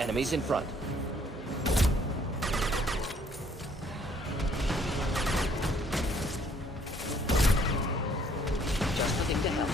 Enemies in front. Just the thing to help.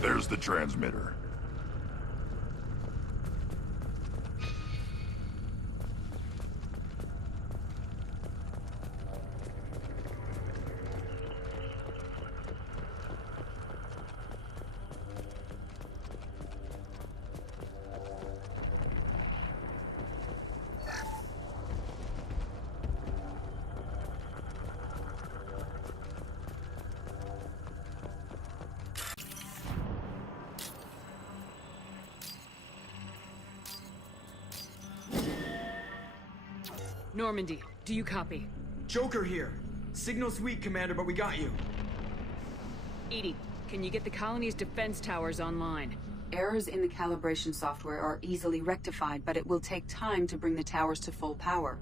There's the transmitter. Normandy, do you copy? Joker here. Signal's weak, Commander, but we got you. EDI, can you get the colony's defense towers online? Errors in the calibration software are easily rectified, but it will take time to bring the towers to full power.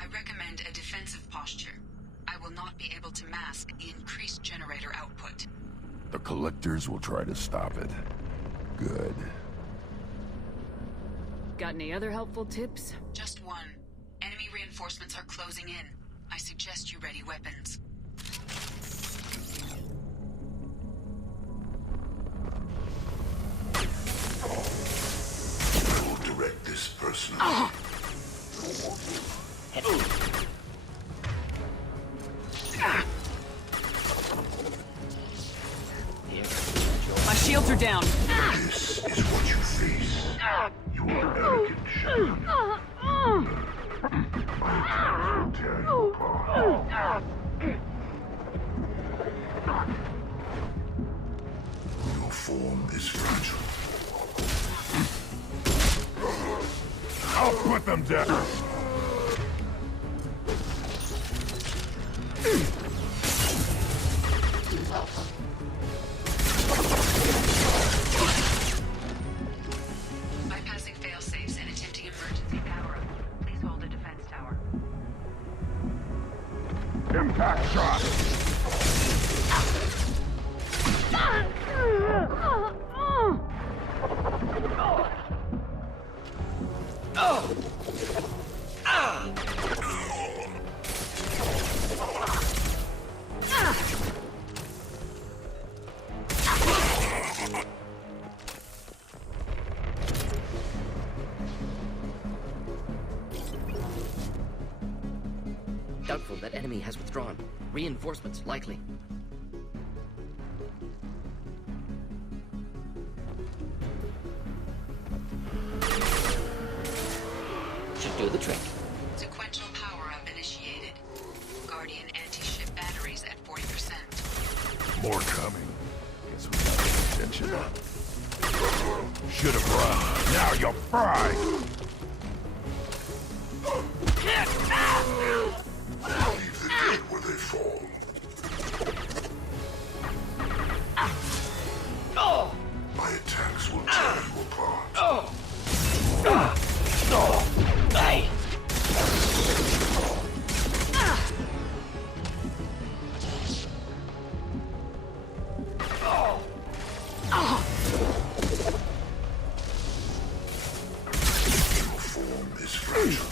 I recommend a defensive posture. I will not be able to mask the increased generator output. The Collectors will try to stop it. Good. Got any other helpful tips? Just one. Enemy reinforcements are closing in. I suggest you ready weapons. I will direct this personally. My shields are down. This is what you face. You are arrogant shadow. My attacks will tear you apart. Your form is fragile. I'll put them down. Bypassing fail-safes and attempting emergency power-up. Please hold the defense tower. Impact shot. Doubtful that enemy has withdrawn. Reinforcements likely. Should do the trick. Sequential power-up initiated. Guardian anti-ship batteries at 40%. More coming. Guess we got the attention up. Should have run. Now you'll fry. Leave the dead where they fall. My attacks will tear you apart. Your form is fragile.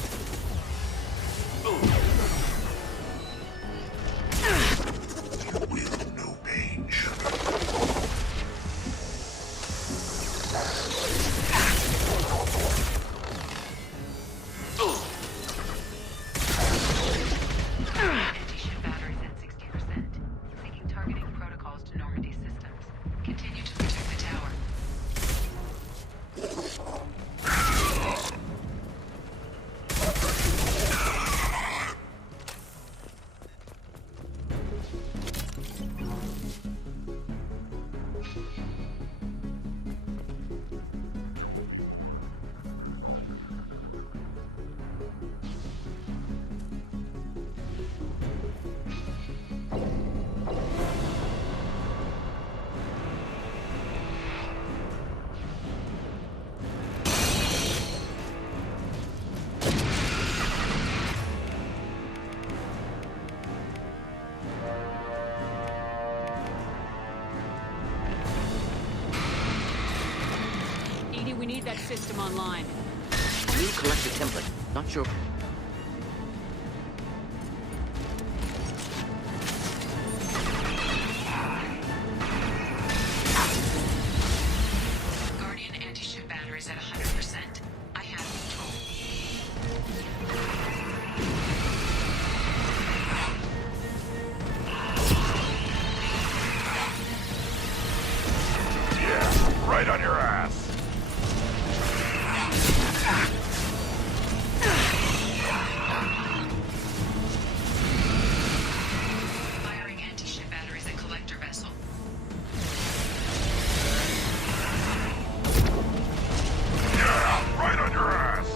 We need that system online. New collector template. Not sure. Guardian anti-ship batteries at 100%. I have control. Yeah, right on your ass. Firing anti-ship batteries at collector vessel. Yeah, right on your ass.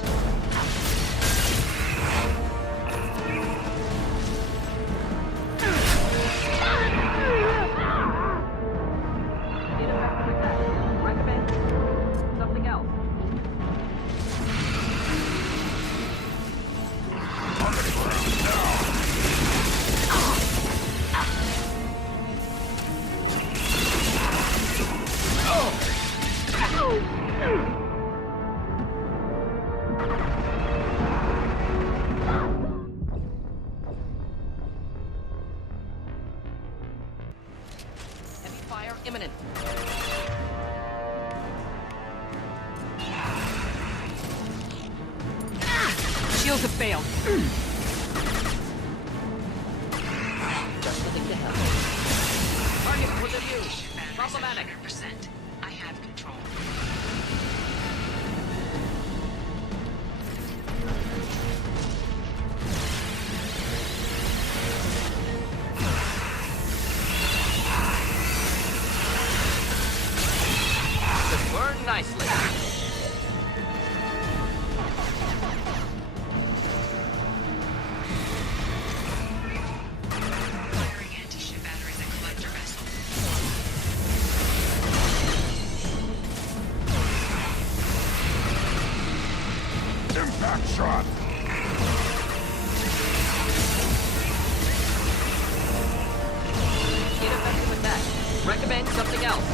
Recommend something else. On the ground now. Heavy fire imminent. Shields have failed. Just the thing to help. Target was abused. Problematic. 100%. I have control. Should burn nicely. Firing anti-ship batteries at collector vessel. Impact shot. Ineffective attack. Recommend something else.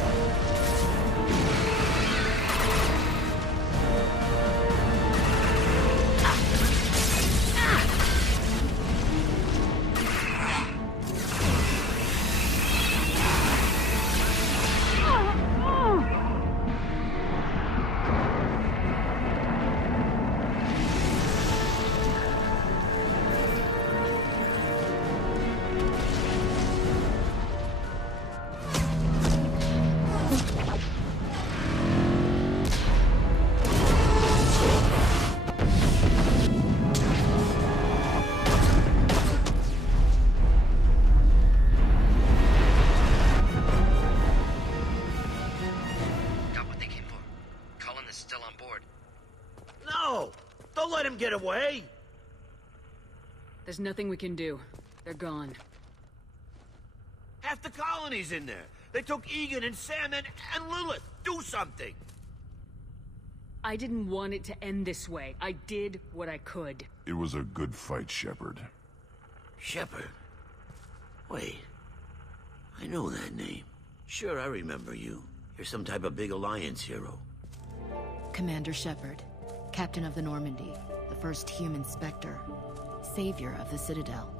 Got what they came for. Cullen is still on board. No! Don't let him get away! There's nothing we can do. They're gone. Half the colony's in there. They took Egan and Sam and Lilith. Do something! I didn't want it to end this way. I did what I could. It was a good fight, Shepard. Shepard? Wait. I know that name. Sure, I remember you. You're some type of big Alliance hero. Commander Shepard, Captain of the Normandy, the first human Spectre, savior of the Citadel.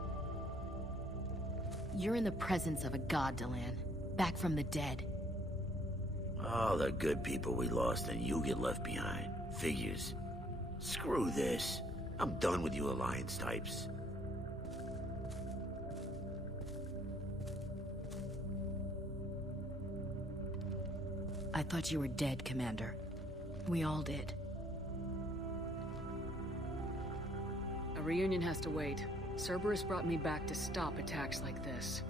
You're in the presence of a god, Delan, back from the dead. All the good people we lost and you get left behind. Figures. Screw this. I'm done with you Alliance types. I thought you were dead, Commander. We all did. A reunion has to wait. Cerberus brought me back to stop attacks like this.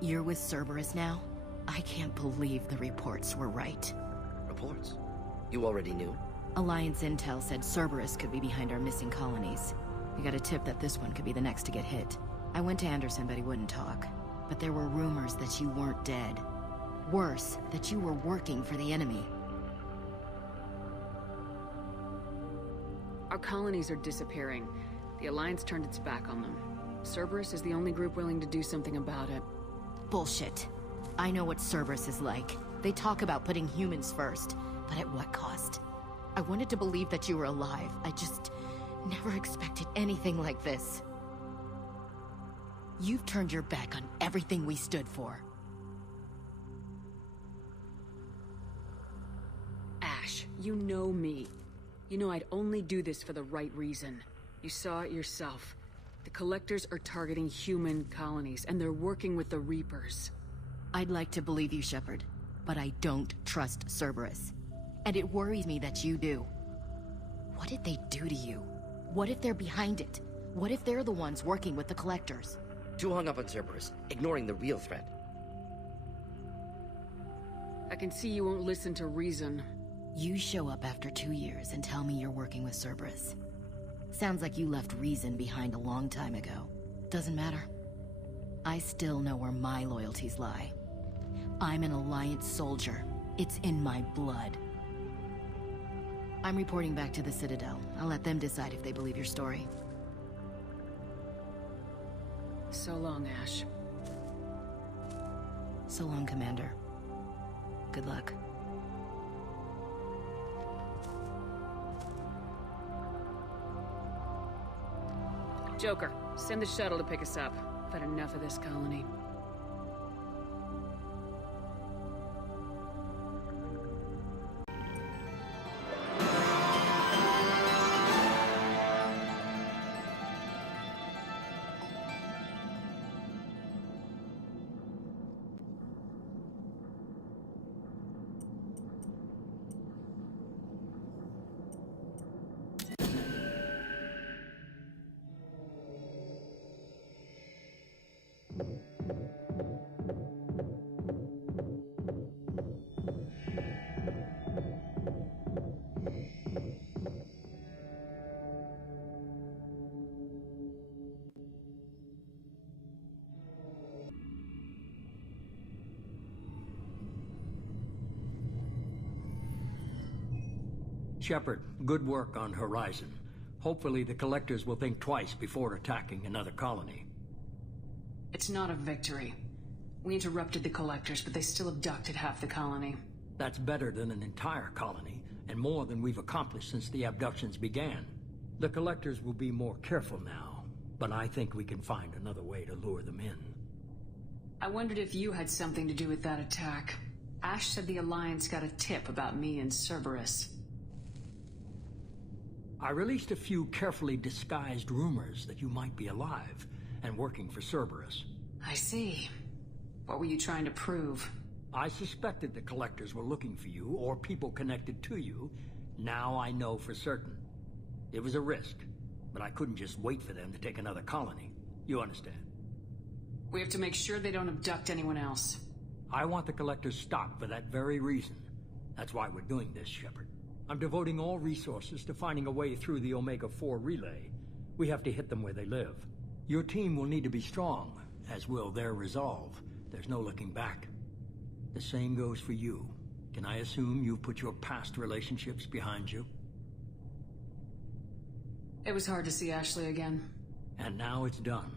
You're with Cerberus now? I can't believe the reports were right. Reports? You already knew? Alliance intel said Cerberus could be behind our missing colonies. We got a tip that this one could be the next to get hit. I went to Anderson, but he wouldn't talk. But there were rumors that you weren't dead. Worse, that you were working for the enemy. Our colonies are disappearing. The Alliance turned its back on them. Cerberus is the only group willing to do something about it. Bullshit. I know what Cerberus is like. They talk about putting humans first, but at what cost? I wanted to believe that you were alive. I just never expected anything like this. You've turned your back on everything we stood for. Ash, you know me. You know I'd only do this for the right reason. You saw it yourself. The Collectors are targeting human colonies, and they're working with the Reapers. I'd like to believe you, Shepard, but I don't trust Cerberus. And it worries me that you do. What did they do to you? What if they're behind it? What if they're the ones working with the Collectors? Too hung up on Cerberus, ignoring the real threat. I can see you won't listen to reason. You show up after 2 years and tell me you're working with Cerberus. Sounds like you left reason behind a long time ago. Doesn't matter. I still know where my loyalties lie. I'm an Alliance soldier. It's in my blood. I'm reporting back to the Citadel. I'll let them decide if they believe your story. So long, Ash. So long, Commander. Good luck. Joker, send the shuttle to pick us up. I've had enough of this colony. Shepard, good work on Horizon. Hopefully the Collectors will think twice before attacking another colony. It's not a victory. We interrupted the Collectors, but they still abducted half the colony. That's better than an entire colony, and more than we've accomplished since the abductions began. The Collectors will be more careful now, but I think we can find another way to lure them in. I wondered if you had something to do with that attack. Ash said the Alliance got a tip about me and Cerberus. I released a few carefully disguised rumors that you might be alive and working for Cerberus. I see. What were you trying to prove? I suspected the Collectors were looking for you or people connected to you. Now I know for certain. It was a risk, but I couldn't just wait for them to take another colony. You understand? We have to make sure they don't abduct anyone else. I want the Collectors stopped for that very reason. That's why we're doing this, Shepard. I'm devoting all resources to finding a way through the Omega-4 relay. We have to hit them where they live. Your team will need to be strong, as will their resolve. There's no looking back. The same goes for you. Can I assume you've put your past relationships behind you? It was hard to see Ashley again. And now it's done.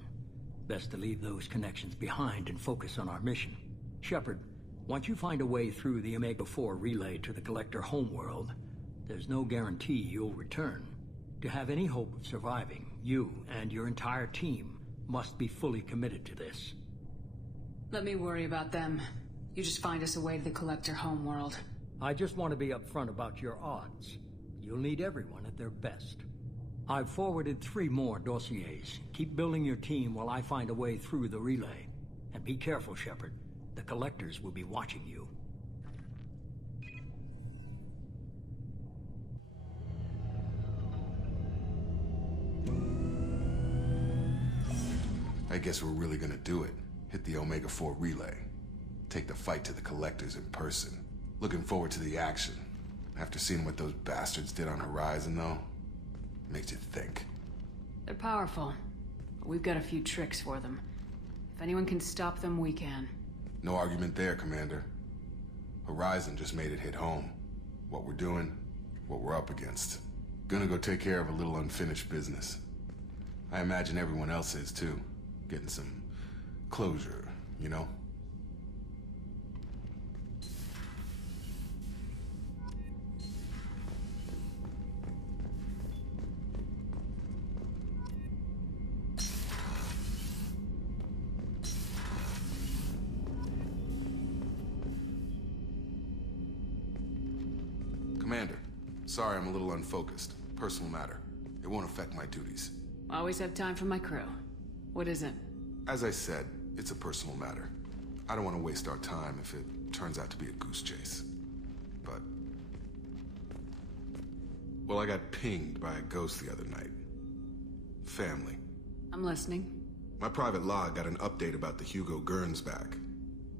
Best to leave those connections behind and focus on our mission. Shepard, once you find a way through the Omega-4 relay to the Collector homeworld, there's no guarantee you'll return. To have any hope of surviving, you and your entire team must be fully committed to this. Let me worry about them. You just find us a way to the Collector homeworld. I just want to be upfront about your odds. You'll need everyone at their best. I've forwarded 3 more dossiers. Keep building your team while I find a way through the relay. And be careful, Shepard. The Collectors will be watching you. I guess we're really gonna do it. Hit the Omega-4 relay. Take the fight to the Collectors in person. Looking forward to the action. After seeing what those bastards did on Horizon, though, makes you think. They're powerful, but we've got a few tricks for them. If anyone can stop them, we can. No argument there, Commander. Horizon just made it hit home. What we're doing, what we're up against. Gonna go take care of a little unfinished business. I imagine everyone else is, too. Getting some... 'closure, you know? Commander, sorry I'm a little unfocused. Personal matter. It won't affect my duties. Always have time for my crew. What is it? As I said, it's a personal matter. I don't want to waste our time if it turns out to be a goose chase. But... well, I got pinged by a ghost the other night. Family. I'm listening. My private log got an update about the Hugo Gernsback,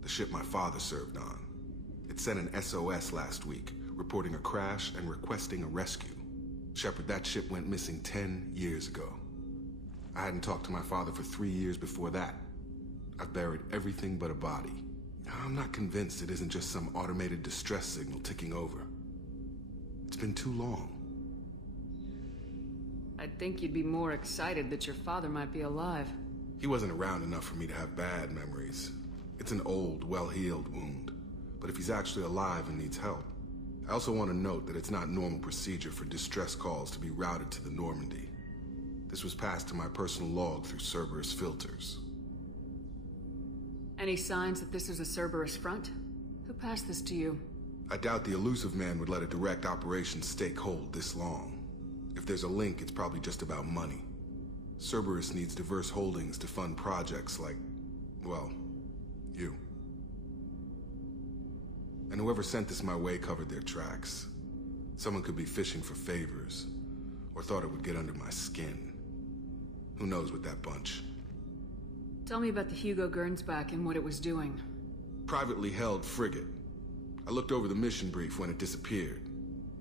the ship my father served on. It sent an SOS last week, reporting a crash and requesting a rescue. Shepard, that ship went missing 10 years ago. I hadn't talked to my father for 3 years before that. I've buried everything but a body. I'm not convinced it isn't just some automated distress signal ticking over. It's been too long. I'd think you'd be more excited that your father might be alive. He wasn't around enough for me to have bad memories. It's an old, well-healed wound. But if he's actually alive and needs help, I also want to note that it's not normal procedure for distress calls to be routed to the Normandy. This was passed to my personal log through Cerberus filters. Any signs that this is a Cerberus front? Who passed this to you? I doubt the Elusive Man would let a direct operation stake hold this long. If there's a link, it's probably just about money. Cerberus needs diverse holdings to fund projects like, well, you. And whoever sent this my way covered their tracks. Someone could be fishing for favors, or thought it would get under my skin. Who knows with that bunch? Tell me about the Hugo Gernsback and what it was doing. Privately held frigate. I looked over the mission brief when it disappeared.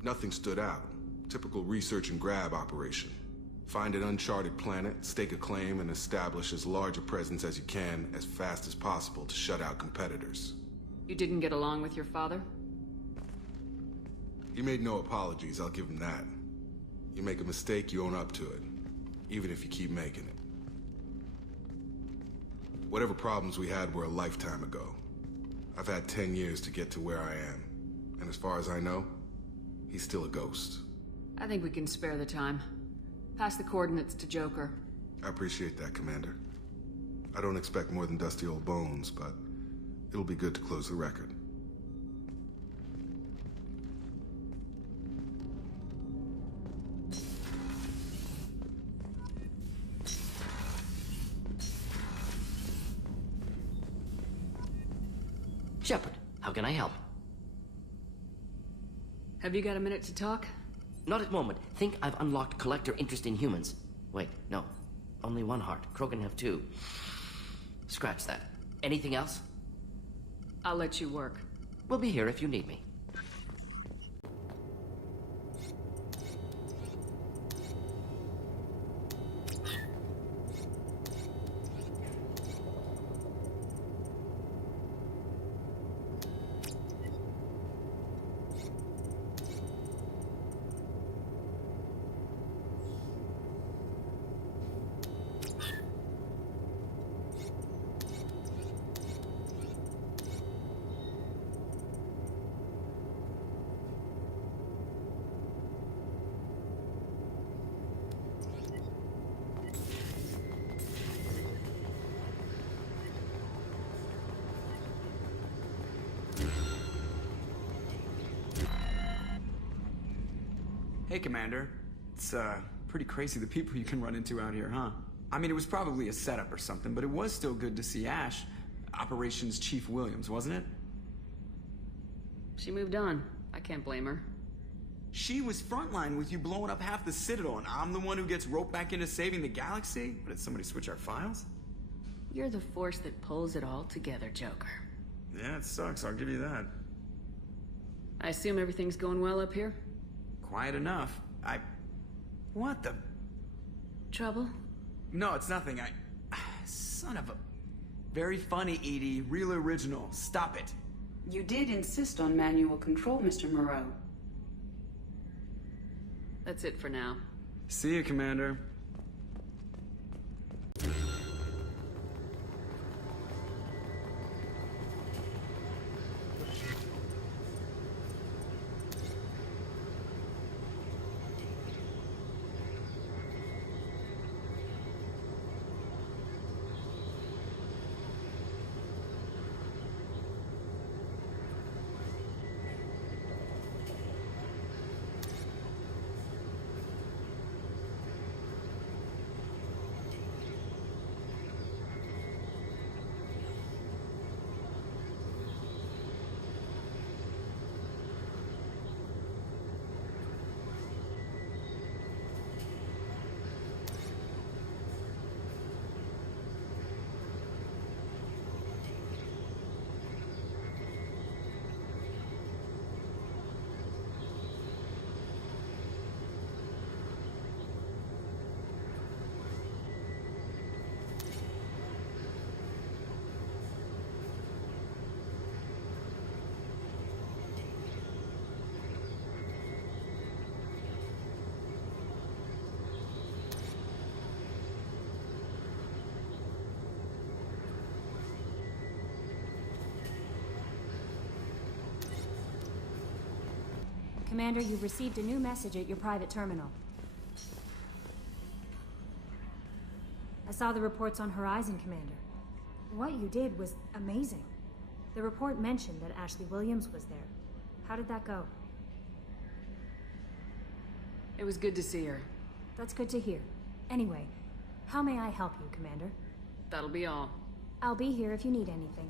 Nothing stood out. Typical research and grab operation. Find an uncharted planet, stake a claim, and establish as large a presence as you can as fast as possible to shut out competitors. You didn't get along with your father? He made no apologies, I'll give him that. You make a mistake, you own up to it. Even if you keep making it. Whatever problems we had were a lifetime ago. I've had 10 years to get to where I am. And as far as I know, he's still a ghost. I think we can spare the time. Pass the coordinates to Joker. I appreciate that, Commander. I don't expect more than dusty old bones, but it'll be good to close the record. Shepard, how can I help? Have you got a minute to talk? Not at the moment. Think I've unlocked collector interest in humans. Wait, no. Only one heart. Krogan have two. Scratch that. Anything else? I'll let you work. We'll be here if you need me. Hey, Commander. It's, pretty crazy the people you can run into out here, huh? I mean, it was probably a setup or something, but it was still good to see Ash. Operations Chief Williams, wasn't it? She moved on. I can't blame her. She was frontline with you blowing up half the Citadel, and I'm the one who gets roped back into saving the galaxy? Did somebody switch our files? You're the force that pulls it all together, Joker. Yeah, it sucks, I'll give you that. I assume everything's going well up here? Quiet enough. What the... Trouble? No, it's nothing. Son of a... Very funny, Edie. Real original. Stop it. You did insist on manual control, Mr. Moreau. That's it for now. See you, Commander. Commander, you've received a new message at your private terminal. I saw the reports on Horizon, Commander. What you did was amazing. The report mentioned that Ashley Williams was there. How did that go? It was good to see her. That's good to hear. Anyway, how may I help you, Commander? That'll be all. I'll be here if you need anything.